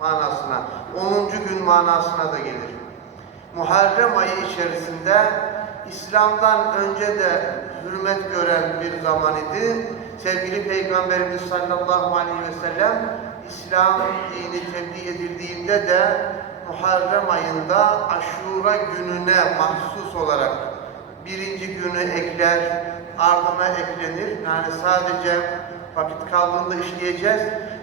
manasına, 10. gün manasına da gelir. Muharrem ayı içerisinde İslam'dan önce de hürmet gören bir zaman idi. Sevgili Peygamberimiz sallallahu aleyhi ve sellem İslam dini tebliğ edildiğinde de Muharrem ayında Aşura gününe mahsus olarak birinci günü ekler, ardına eklenir. Yani sadece vakit kaldığında işleyeceğiz.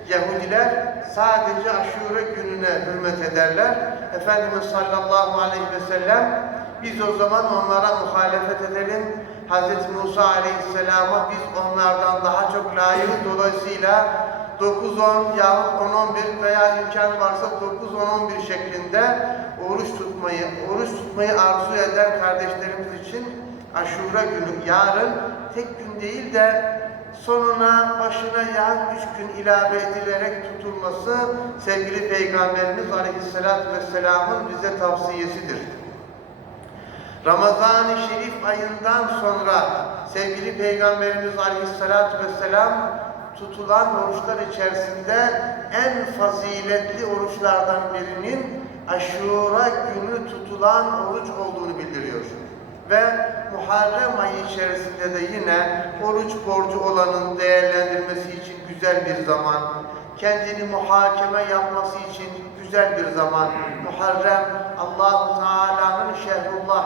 Yahudiler sadece aşure gününe hürmet ederler. Efendimiz sallallahu aleyhi ve sellem biz o zaman onlara muhalefet edelim. Hz. Musa aleyhisselama biz onlardan daha çok layık dolayısıyla 9-10 yahut 10-11 veya imkan varsa 9-10-11 şeklinde oruç tutmayı, oruç tutmayı arzu eden kardeşlerimiz için Aşura günü yarın tek gün değil de sonuna başına yan üç gün ilave edilerek tutulması sevgili Peygamberimiz Aleyhisselatü Vesselam'ın bize tavsiyesidir. Ramazan-ı Şerif ayından sonra sevgili Peygamberimiz Aleyhisselatü Vesselam tutulan oruçlar içerisinde en faziletli oruçlardan birinin Aşura günü tutulan oruç olduğunu bildiriyor. Ve Muharrem ayı içerisinde de yine oruç borcu olanın değerlendirmesi için güzel bir zaman, kendini muhakeme yapması için güzel bir zaman. Muharrem Allahu Teala'nın şehrullah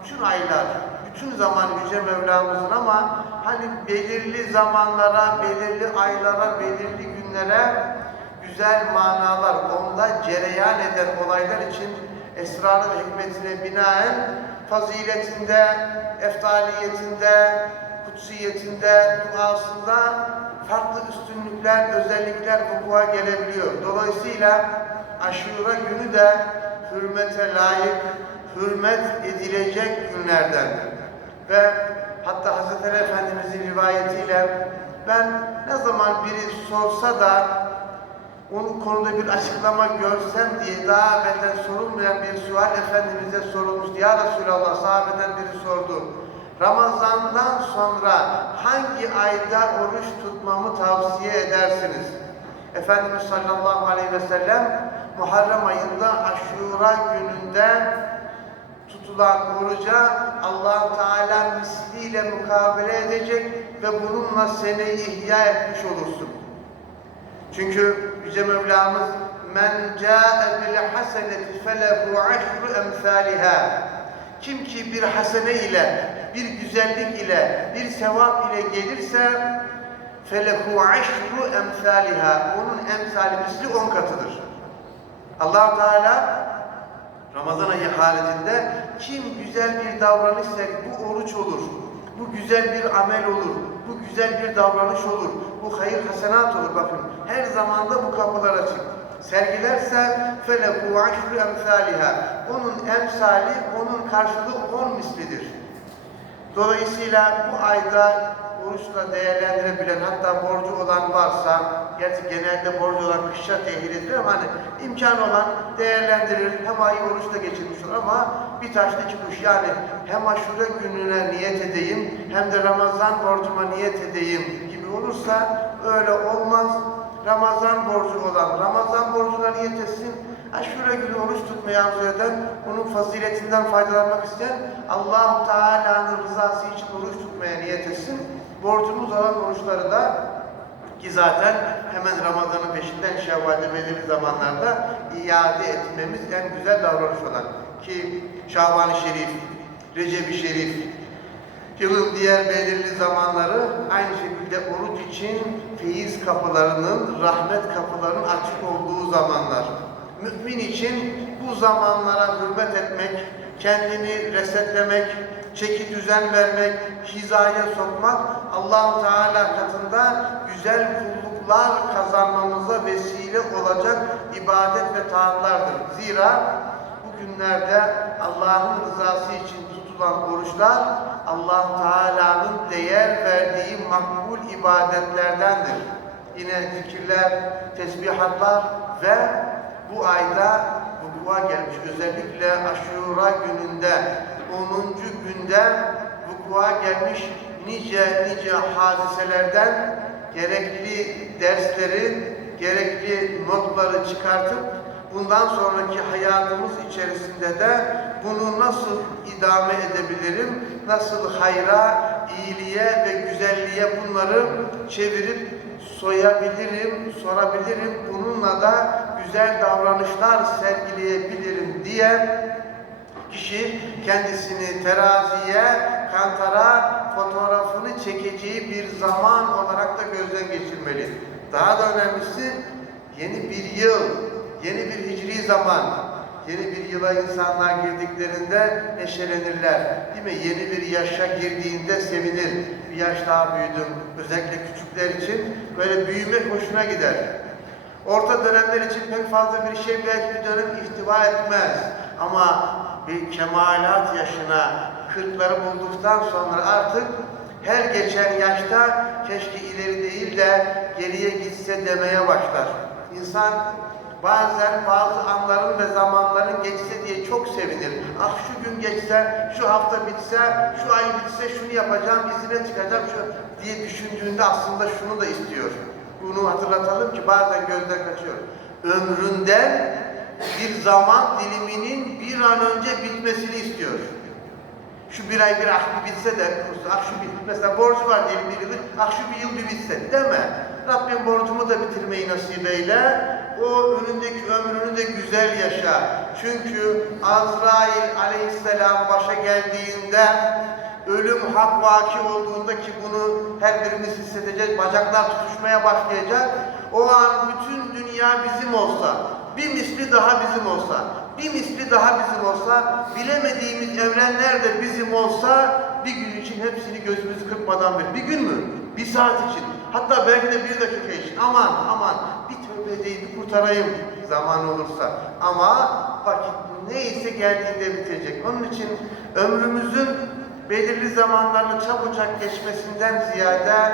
bütün aylar, bütün zaman Yüce Mevlamızın ama hani belirli zamanlara, belirli aylara, belirli günlere güzel manalar, onda cereyan eden olaylar için esrarı ve hikmetine binaen faziletinde, eftaliyetinde, kutsiyetinde, duasında farklı üstünlükler, özellikler vuku'a gelebiliyor. Dolayısıyla aşura günü de hürmete layık, hürmet edilecek günlerden. Ve hatta. Ali Efendimizin rivayetiyle ben ne zaman biri sorsa da onun konuda bir açıklama görsem diye daha evvelden sorulmayan bir sual Efendimiz'e sorulmuştu. Ya Resulallah sahabeden biri sordu. Ramazan'dan sonra hangi ayda oruç tutmamı tavsiye edersiniz? Efendimiz sallallahu aleyhi ve sellem Muharrem ayında Aşura gününde tutulan oruca allah Teala misliyle mukabele edecek ve bununla seneyi ihya etmiş olursun. Çünkü Yüce Mevlamız men ca'e bil haseneti felehu aşru emsaliha kim ki bir hasene ile, bir güzellik ile, bir sevap ile gelirse felehu aşru emsaliha onun emsali misli on katıdır. allah Teala Ramazan ayı halinde kim güzel bir davranış sergiler, bu oruç olur, bu güzel bir amel olur, bu güzel bir davranış olur, bu hayır hasenat olur bakın. Her zamanda bu kapılar açık. Sergilerse felehu aşru emsaliha. Onun emsali, onun karşılığı on mislidir. Dolayısıyla bu ayda oruçla değerlendirebilen hatta borcu olan varsa gerçi genelde borcu olan kışa tehir edilir ama hani imkan olan değerlendirir hem ayı oruçla geçirmiş olur ama bir taşla iki kuş yani hem aşure gününe niyet edeyim hem de Ramazan borcuma niyet edeyim gibi olursa öyle olmaz. Ramazan borcu olan Ramazan borcuna niyet etsin Aşure günü oruç tutmayı arzu eden, onun faziletinden faydalanmak isteyen allah Teala'nın rızası için oruç tutmaya niyet etsin. Borcumuz olan oruçları da ki zaten hemen Ramazan'ın peşinden Şevval'de belirli zamanlarda iade etmemiz en güzel davranış olan ki Şaban-ı Şerif, Recep-i Şerif, yılın diğer belirli zamanları aynı şekilde oruç için feyiz kapılarının, rahmet kapılarının açık olduğu zamanlar. Mümin için bu zamanlara hürmet etmek, kendini resetlemek, çeki düzen vermek, hizaya sokmak allah Teala katında güzel kulluklar kazanmamıza vesile olacak ibadet ve taatlardır. Zira bu günlerde Allah'ın rızası için tutulan oruçlar allah Teala'nın değer verdiği makbul ibadetlerdendir. Yine zikirler, tesbihatlar ve bu ayda vuku'a gelmiş. Özellikle Aşura gününde, 10. günde vuku'a gelmiş nice nice hadiselerden gerekli dersleri gerekli notları çıkartıp bundan sonraki hayatımız içerisinde de bunu nasıl idame edebilirim, nasıl hayra, iyiliğe ve güzelliğe bunları çevirip soyabilirim, sorabilirim, bununla da güzel davranışlar sergileyebilirim diye kişi kendisini teraziye, kantara fotoğrafını çekeceği bir zaman olarak da gözden geçirmeli. Daha da önemlisi yeni bir yıl, yeni bir hicri zaman, yeni bir yıla insanlar girdiklerinde neşelenirler. Değil mi? Yeni bir yaşa girdiğinde sevinir. Bir yaş daha büyüdüm. Özellikle küçükler için böyle büyümek hoşuna gider. Orta dönemler için pek fazla bir şey belki bir dönem ihtiva etmez. Ama bir kemalat yaşına, kırkları bulduktan sonra artık her geçen yaşta keşke ileri değil de geriye gitse demeye başlar. İnsan bazen bazı anların ve zamanların geçse diye çok sevinir. Ah şu gün geçse, şu hafta bitse, şu ay bitse şunu yapacağım, izine çıkacağım şu diye düşündüğünde aslında şunu da istiyor. Bunu hatırlatalım ki bazen gözden kaçıyor. Ömründen bir zaman diliminin bir an önce bitmesini istiyor. Şu bir ay bir ah bir bitse de, ah şu bir, mesela borcu var diyelim bir yıllık, ah şu bir yıl bir bitse deme. Rabbim borcumu da bitirmeyi nasip eyle. O önündeki ömrünü de güzel yaşa. Çünkü Azrail aleyhisselam başa geldiğinde ölüm hak vaki olduğunda ki bunu her birimiz hissedeceğiz, bacaklar tutuşmaya başlayacak. O an bütün dünya bizim olsa, bir misli daha bizim olsa, bir misli daha bizim olsa, bilemediğimiz evrenler de bizim olsa, bir gün için hepsini gözümüzü kırpmadan bir, bir gün mü? Bir saat için, hatta belki de bir dakika için, aman aman bir tövbe edeyim, bir kurtarayım zaman olursa. Ama vakit neyse geldiğinde bitecek. Onun için ömrümüzün belirli zamanlarını çabucak geçmesinden ziyade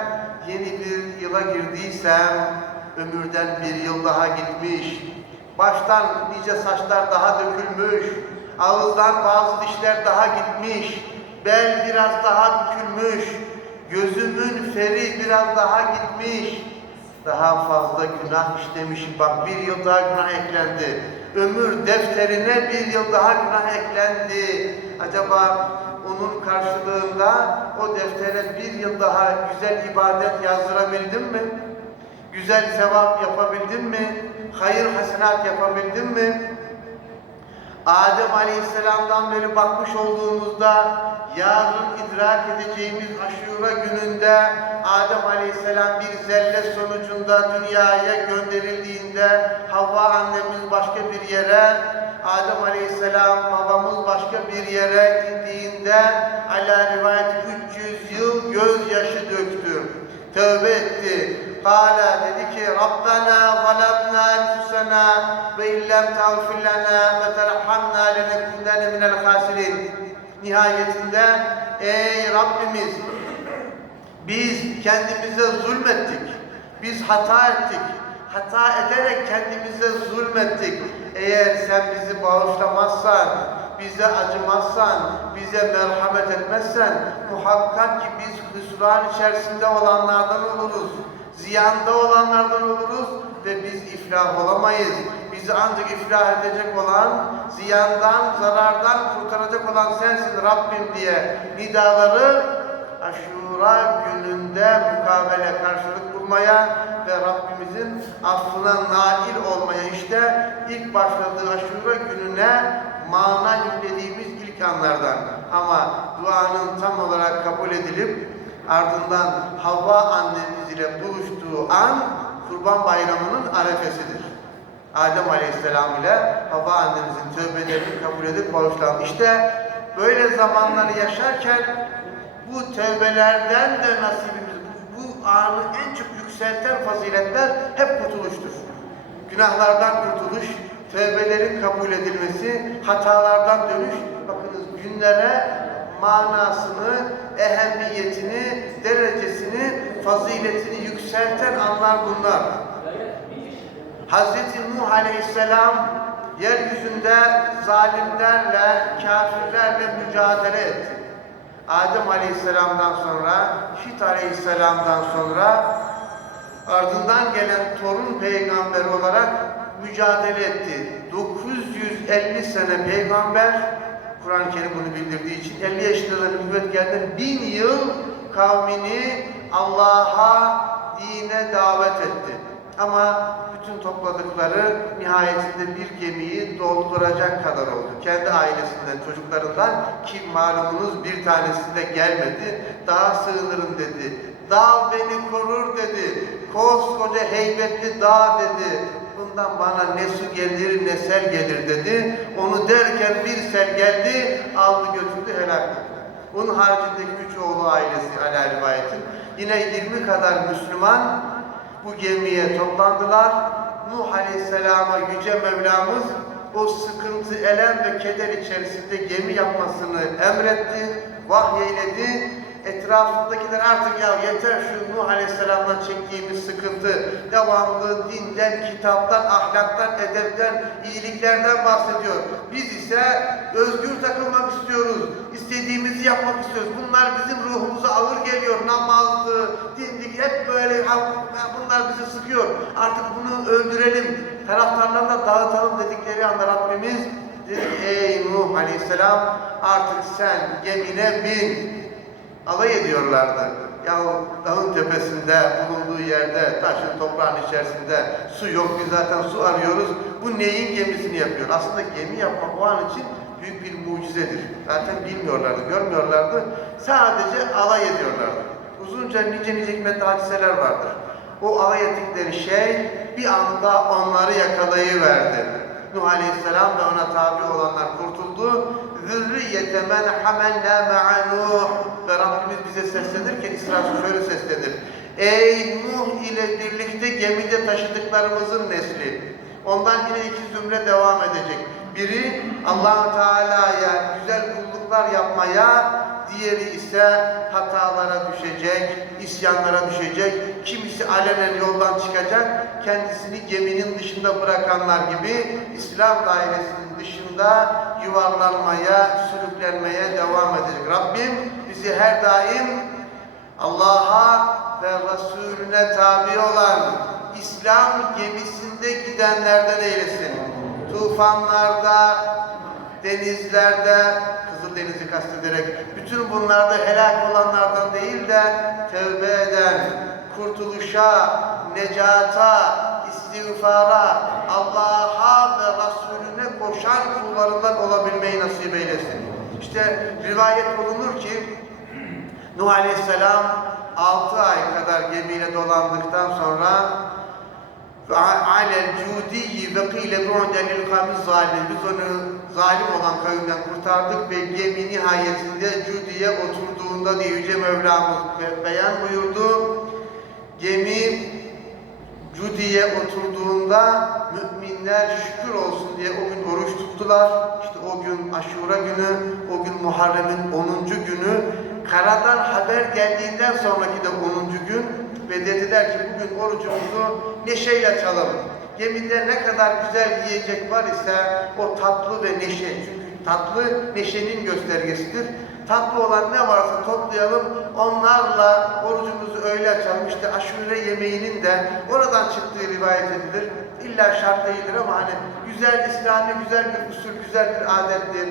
yeni bir yıla girdiysem ömürden bir yıl daha gitmiş. Baştan nice saçlar daha dökülmüş. Ağızdan bazı dişler daha gitmiş. Bel biraz daha bükülmüş. Gözümün feri biraz daha gitmiş. Daha fazla günah işlemişim. Bak bir yıl daha günah eklendi. Ömür defterine bir yıl daha günah eklendi. Acaba onun karşılığında o deftere bir yıl daha güzel ibadet yazdırabildim mi? Güzel sevap yapabildim mi? Hayır hasenat yapabildim mi? Adem Aleyhisselam'dan beri bakmış olduğumuzda yarın idrak edeceğimiz aşura gününde Adem Aleyhisselam bir zelle sonucunda dünyaya gönderildiğinde Havva annemiz başka bir yere Adem Aleyhisselam babamız başka bir yere indiğinde ala rivayet 300 yıl gözyaşı döktü. Tövbe etti. Kale dedi ki Rabbena zalemna enfusena ve illem tağfir ve terhamna lenekunenne minel hasirin. Nihayetinde ey Rabbimiz biz kendimize zulmettik. Biz hata ettik. Hata ederek kendimize zulmettik. Eğer sen bizi bağışlamazsan, bize acımazsan, bize merhamet etmezsen muhakkak ki biz hüsran içerisinde olanlardan oluruz. Ziyanda olanlardan oluruz ve biz iflah olamayız. Bizi ancak iflah edecek olan, ziyandan, zarardan kurtaracak olan sensin Rabbim diye nidaları Aşura gününde mukabele karşılık bulmaya ve Rabbimizin affına nail olmaya işte ilk başladığı aşura gününe mana yüklediğimiz ilk anlardan. Ama duanın tam olarak kabul edilip ardından Havva annemiz ile buluştuğu an Kurban Bayramı'nın arefesidir. Adem Aleyhisselam ile Havva annemizin tövbelerini kabul edip bağışlandı. İşte böyle zamanları yaşarken bu tevbelerden de nasibimiz, bu, bu anı en çok yükselten faziletler hep kurtuluştur. Günahlardan kurtuluş, tevbelerin kabul edilmesi, hatalardan dönüş, bakınız günlere manasını, ehemmiyetini, derecesini, faziletini yükselten anlar bunlar. Hz. Nuh Aleyhisselam yeryüzünde zalimlerle, kafirlerle mücadele etti. Adem Aleyhisselam'dan sonra, Şit Aleyhisselam'dan sonra ardından gelen torun peygamber olarak mücadele etti. 950 sene peygamber, Kur'an-ı Kerim bunu bildirdiği için 50 yaşında da nübüvvet geldi. Bin yıl kavmini Allah'a, dine davet etti. Ama bütün topladıkları nihayetinde bir gemiyi dolduracak kadar oldu. Kendi ailesinden, çocuklarından ki malumunuz bir tanesi de gelmedi. Daha sığınırım dedi. Dağ beni korur. Koskoca heybetli dağ dedi. Bundan bana ne su gelir ne sel gelir dedi. Onu derken bir sel geldi, aldı götürdü helak etti. Bunun haricindeki üç oğlu ailesi ala rivayetin. Yine 20 kadar Müslüman bu gemiye toplandılar. Nuh Aleyhisselam'a Yüce Mevlamız o sıkıntı, elem ve keder içerisinde gemi yapmasını emretti, vahyeyledi. Etrafındakiler artık ya yeter şu Nuh Aleyhisselam'dan çektiğimiz sıkıntı, devamlı dinden, kitaptan, ahlaktan, edepten, iyiliklerden bahsediyor. Biz ise özgür takılmak istiyoruz, istediğimizi yapmak istiyoruz. Bunlar bizim ruhumuza ağır geliyor. Namazdı, dindik, hep böyle bunlar bizi sıkıyor. Artık bunu öldürelim, taraftarlarla dağıtalım dedikleri anda Rabbimiz dedi ki, ey Nuh Aleyhisselam artık sen gemine bin. Alay ediyorlardı. Ya dağın tepesinde, bulunduğu yerde, taşın toprağın içerisinde su yok. Biz zaten su arıyoruz. Bu neyin gemisini yapıyor? Aslında gemi yapmak o an için büyük bir mucizedir. Zaten bilmiyorlardı, görmüyorlardı. Sadece alay ediyorlardı. Uzunca nice nice hikmetli hadiseler vardır. O alay ettikleri şey bir anda onları yakalayıverdi. Nuh Aleyhisselam ve ona tabi olanlar kurtuldu. Zürriyete men hamennâ ma'a Nuh. Ve Rabbimiz bize seslenirken İsra'sı şöyle seslenir. Ey Nuh ile birlikte gemide taşıdıklarımızın nesli. Ondan yine iki zümre devam edecek. Biri allah Teala'ya güzel kulluklar yapmaya, diğeri ise hatalara düşecek, isyanlara düşecek. Kimisi alenen yoldan çıkacak, kendisini geminin dışında bırakanlar gibi İslam dairesinin dışında yuvarlanmaya, sürüklenmeye devam edecek. Rabbim bizi her daim Allah'a ve Resulüne tabi olan İslam gemisinde gidenlerden eylesin. Tufanlarda, denizlerde, Kızıldeniz'i kastederek bütün bunlarda helak olanlardan değil de tevbe eden, kurtuluşa, necata, istiğfara, Allah'a ve Resulüne koşan kullarından olabilmeyi nasip eylesin. İşte rivayet olunur ki Nuh Aleyhisselam 6 ay kadar gemiyle dolandıktan sonra alel cudiyyi ve kıyle bu'den lil kavmi zalim. Biz onu zalim olan kavimden kurtardık ve gemi nihayetinde Cudi'ye oturduğunda diye Yüce Mevlamız be- beyan buyurdu. Gemi Cudi'ye oturduğunda müminler şükür olsun diye o gün oruç tuttular. İşte o gün Aşura günü, o gün Muharrem'in 10. günü. Karadan haber geldiğinden sonraki de 10. gün ve dediler ki bugün orucumuzu neşeyle çalalım. Gemide ne kadar güzel yiyecek var ise o tatlı ve neşe. Çünkü tatlı neşenin göstergesidir. Tatlı olan ne varsa toplayalım, onlarla orucumuzu öyle açalım. İşte aşure yemeğinin de oradan çıktığı rivayet edilir. İlla şart değildir ama hani güzel İslami, güzel bir usul, güzel bir adettir.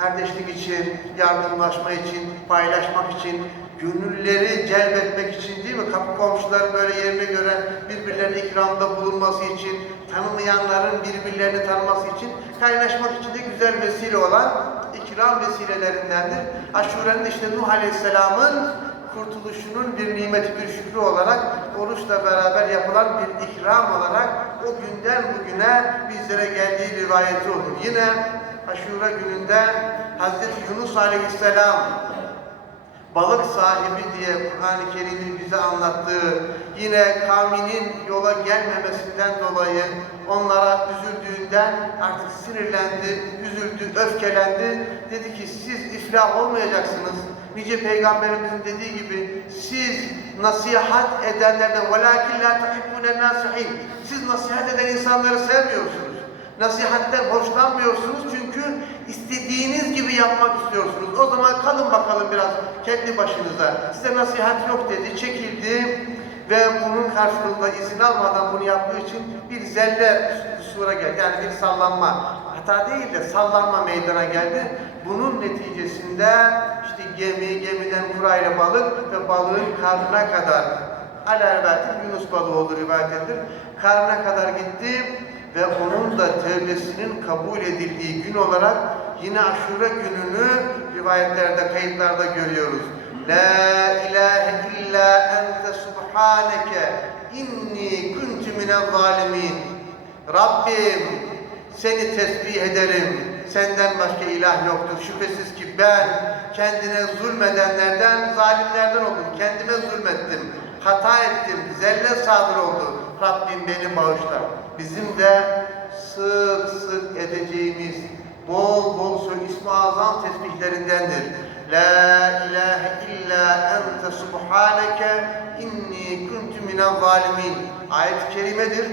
Kardeşlik için, yardımlaşma için, paylaşmak için, gönülleri celbetmek için değil mi? Kapı komşuların böyle yerine göre birbirlerine ikramda bulunması için, tanımayanların birbirlerini tanıması için, kaynaşmak için de güzel vesile olan ikram vesilelerindendir. Aşure'nin işte Nuh Aleyhisselam'ın kurtuluşunun bir nimeti, bir şükrü olarak oruçla beraber yapılan bir ikram olarak o günden bugüne bizlere geldiği rivayeti olur. Yine Aşure gününde Hazreti Yunus Aleyhisselam balık sahibi diye Kur'an-ı Kerim'in bize anlattığı yine kavminin yola gelmemesinden dolayı onlara üzüldüğünden artık sinirlendi, üzüldü, öfkelendi. Dedi ki siz iflah olmayacaksınız. Nice peygamberimizin dediği gibi siz nasihat edenlerden وَلَاكِنْ لَا تُحِبُّونَ النَّاسِحِينَ Siz nasihat eden insanları sevmiyorsunuz. Nasihatten hoşlanmıyorsunuz çünkü istediğiniz gibi yapmak istiyorsunuz. O zaman kalın bakalım biraz kendi başınıza. Size nasihat yok dedi, çekildi ve bunun karşılığında izin almadan bunu yaptığı için bir zelle sura geldi. Yani bir sallanma. Hata değil de sallanma meydana geldi. Bunun neticesinde işte gemi, gemiden kurayla balık ve balığın karnına kadar Alâ Yunus balığı olur rivayet edilir. Karnına kadar gitti ve onun da tevbesinin kabul edildiği gün olarak yine aşure gününü rivayetlerde, kayıtlarda görüyoruz. La ilahe illa ente subhaneke inni kuntu minel zalimin. Rabbim seni tesbih ederim. Senden başka ilah yoktur. Şüphesiz ki ben kendine zulmedenlerden, zalimlerden oldum. Kendime zulmettim. Hata ettim. Zelle sadır oldu. Rabbim beni bağışla. Bizim de sık sık edeceğimiz bol bol ismi azam tesbihlerindendir. La ilahe illa ente subhaneke inni kuntu minel zalimin. Ayet-i kerimedir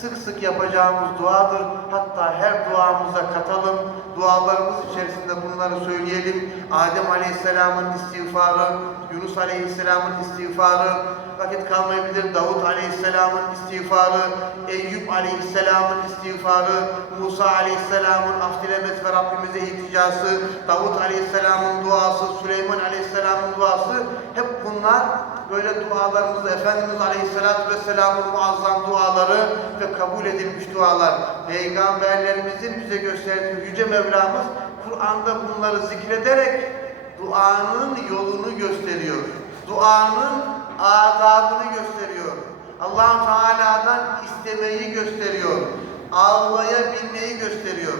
sık sık yapacağımız duadır. Hatta her duamıza katalım. Dualarımız içerisinde bunları söyleyelim. Adem Aleyhisselam'ın istiğfarı, Yunus Aleyhisselam'ın istiğfarı, vakit kalmayabilir. Davut Aleyhisselam'ın istiğfarı, Eyüp Aleyhisselam'ın istiğfarı, Musa Aleyhisselam'ın af ve Rabbimize ilticası, Davut Aleyhisselam'ın duası, Süleyman Aleyhisselam'ın duası hep bunlar böyle dualarımız Efendimiz Aleyhisselatü Vesselam'ın muazzam duaları ve kabul edilmiş dualar. Peygamberlerimizin bize gösterdiği Yüce Mevlamız Kur'an'da bunları zikrederek duanın yolunu gösteriyor. Duanın adabını gösteriyor. allah Teala'dan istemeyi gösteriyor. Ağlayabilmeyi gösteriyor.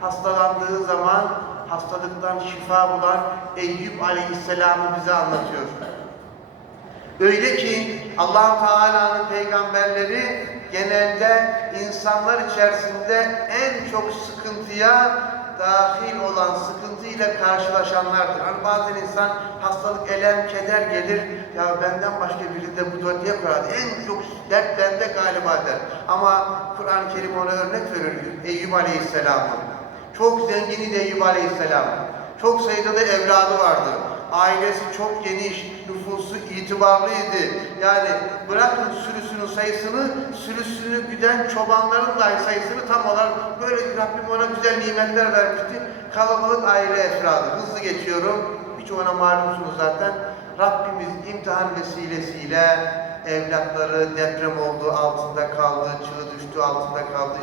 Hastalandığı zaman hastalıktan şifa bulan Eyüp Aleyhisselam'ı bize anlatıyor. Öyle ki allah Teala'nın peygamberleri genelde insanlar içerisinde en çok sıkıntıya dahil olan sıkıntıyla karşılaşanlardır. Hani bazen insan hastalık, elem, keder gelir. Ya benden başka biri de bu dörtlüğe koyar. En çok dert bende galiba der. Ama Kur'an-ı Kerim ona örnek verir. Eyüp Aleyhisselam'ın. Çok zengini Eyüp Aleyhisselam. Çok sayıda da evladı vardı. Ailesi çok geniş, nüfusu itibarlıydı. Yani bırakın sürüsünün sayısını, sürüsünü güden çobanların dahi sayısını tam olarak böyle Rabbim ona güzel nimetler vermişti. Kalabalık aile efradı. Hızlı geçiyorum. Birçoğuna malumsunuz zaten. Rabbimiz imtihan vesilesiyle evlatları deprem oldu, altında kaldı, çığ düştü, altında kaldı.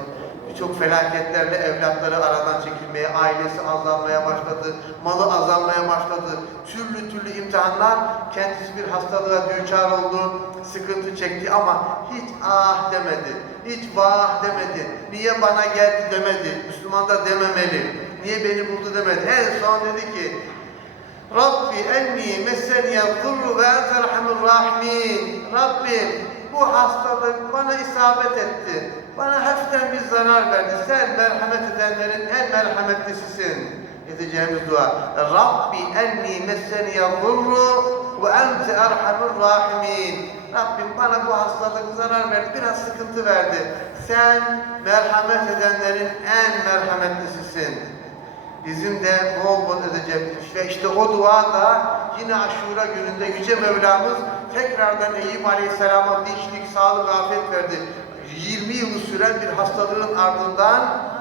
Birçok felaketlerle evlatları aradan çekilmeye, ailesi azalmaya başladı, malı azalmaya başladı. Türlü türlü imtihanlar, kendisi bir hastalığa düçar oldu, sıkıntı çekti ama hiç ah demedi, hiç vah demedi. Niye bana geldi demedi, Müslüman da dememeli. Niye beni buldu demedi. En son dedi ki, Rabbi enni meseniye zurru ve ente rahimur rahimin. Rabbim bu hastalık bana isabet etti. Bana hafiften bir zarar verdi. Sen merhamet edenlerin en merhametlisisin. Edeceğimiz dua. Rabbi enni meseniye zurru ve ente erhamur rahimin. Rabbim bana bu hastalık zarar verdi. Biraz sıkıntı verdi. Sen merhamet edenlerin en merhametlisisin bizim de bol bol edeceğimiz ve işte o dua da yine aşura gününde Yüce Mevlamız tekrardan Eyüp Aleyhisselam'a dinçlik, sağlık, afiyet verdi. 20 yılı süren bir hastalığın ardından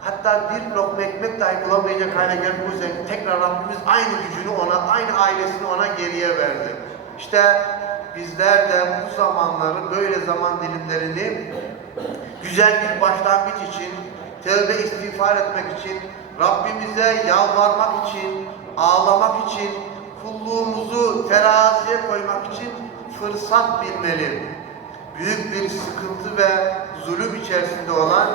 hatta bir lokma ekmek dahi bulamayacak hale bu yüzden tekrar Rabbimiz aynı gücünü ona, aynı ailesini ona geriye verdi. İşte bizler de bu zamanları, böyle zaman dilimlerini güzel bir başlangıç için, tövbe istiğfar etmek için, Rabbimize yalvarmak için, ağlamak için, kulluğumuzu teraziye koymak için fırsat bilmeli. Büyük bir sıkıntı ve zulüm içerisinde olan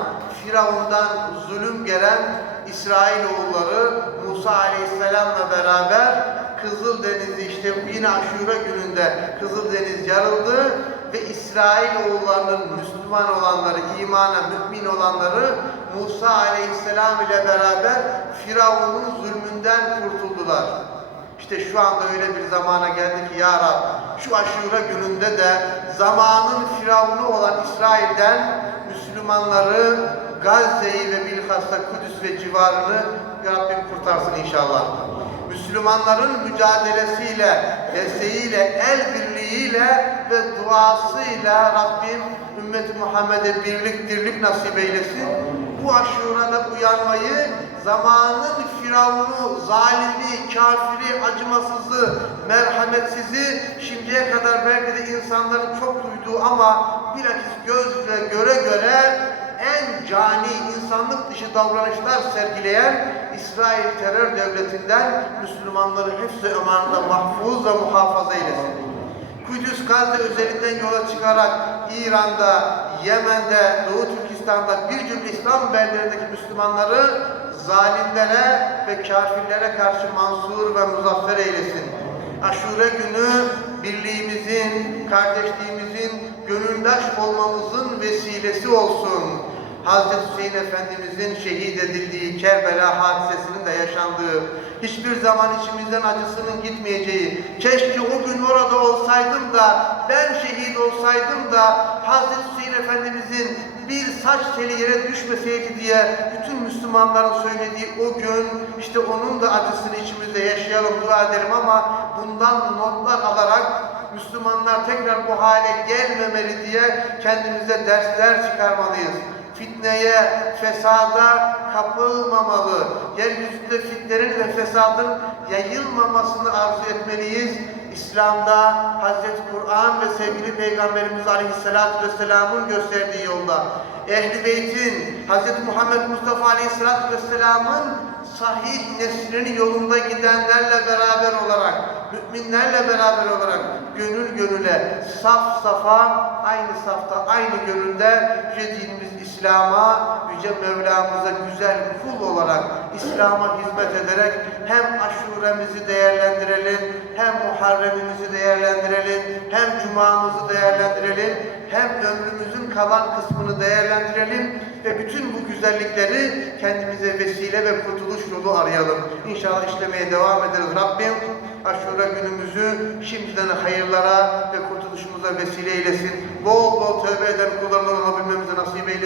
Firavundan zulüm gelen İsrailoğulları Musa Aleyhisselam'la beraber Kızıldeniz'i işte yine aşure gününde Kızıldeniz yarıldı ve İsrailoğullarının Müslüman olanları, imana mümin olanları Musa Aleyhisselam ile beraber Firavun'un zulmünden kurtuldular. İşte şu anda öyle bir zamana geldi ki Ya Rab şu aşure gününde de zamanın Firavunu olan İsrail'den Müslümanları Gazze'yi ve bilhassa Kudüs ve civarını Rabbim kurtarsın inşallah. Müslümanların mücadelesiyle, desteğiyle, el birliğiyle ve duasıyla Rabbim ümmeti Muhammed'e birlik dirlik nasip eylesin. Bu aşurada uyanmayı zamanın firavunu, zalimi, kafiri, acımasızı, merhametsizi şimdiye kadar belki de insanların çok duyduğu ama bilakis gözle göre göre en cani, insanlık dışı davranışlar sergileyen İsrail terör devletinden Müslümanları hepsi emanında mahfuz ve muhafaza eylesin. Kudüs Gazze üzerinden yola çıkarak İran'da, Yemen'de, Doğu Türkistan'da bir cümle İslam beldelerindeki Müslümanları zalimlere ve kafirlere karşı mansur ve muzaffer eylesin. Aşure günü birliğimizin, kardeşliğimizin, gönüldaş olmamızın vesilesi olsun. Hazreti Hüseyin Efendimizin şehit edildiği Kerbela hadisesinin de yaşandığı, hiçbir zaman içimizden acısının gitmeyeceği, keşke o gün orada olsaydım da, ben şehit olsaydım da, Hazreti Hüseyin Efendimizin bir saç teli yere düşmeseydi diye bütün Müslümanların söylediği o gün, işte onun da acısını içimizde yaşayalım, dua edelim ama bundan notlar alarak Müslümanlar tekrar bu hale gelmemeli diye kendimize dersler çıkarmalıyız fitneye, fesada kapılmamalı. Yeryüzünde fitnenin ve fesadın yayılmamasını arzu etmeliyiz. İslam'da Hazreti Kur'an ve sevgili Peygamberimiz Aleyhisselatü Vesselam'ın gösterdiği yolda. Ehl-i Beyt'in, Hazreti Muhammed Mustafa Aleyhisselatü Vesselam'ın sahih neslinin yolunda gidenlerle beraber olarak, müminlerle beraber olarak gönül gönüle, saf safa, aynı safta, aynı gönülde yüce dinimiz İslam'a, yüce Mevlamıza güzel kul olarak İslam'a hizmet ederek hem aşuremizi değerlendirelim, hem Muharremimizi değerlendirelim, hem Cuma'mızı değerlendirelim, hem ömrümüzün kalan kısmını değerlendirelim ve bütün bu güzellikleri kendimize vesile ve kurtuluş yolu arayalım. İnşallah işlemeye devam ederiz. Rabbim aşure günümüzü şimdiden hayırlara ve kurtuluşumuza vesile eylesin. Bol bol tövbe eden kullarından olabilmemize nasip eylesin.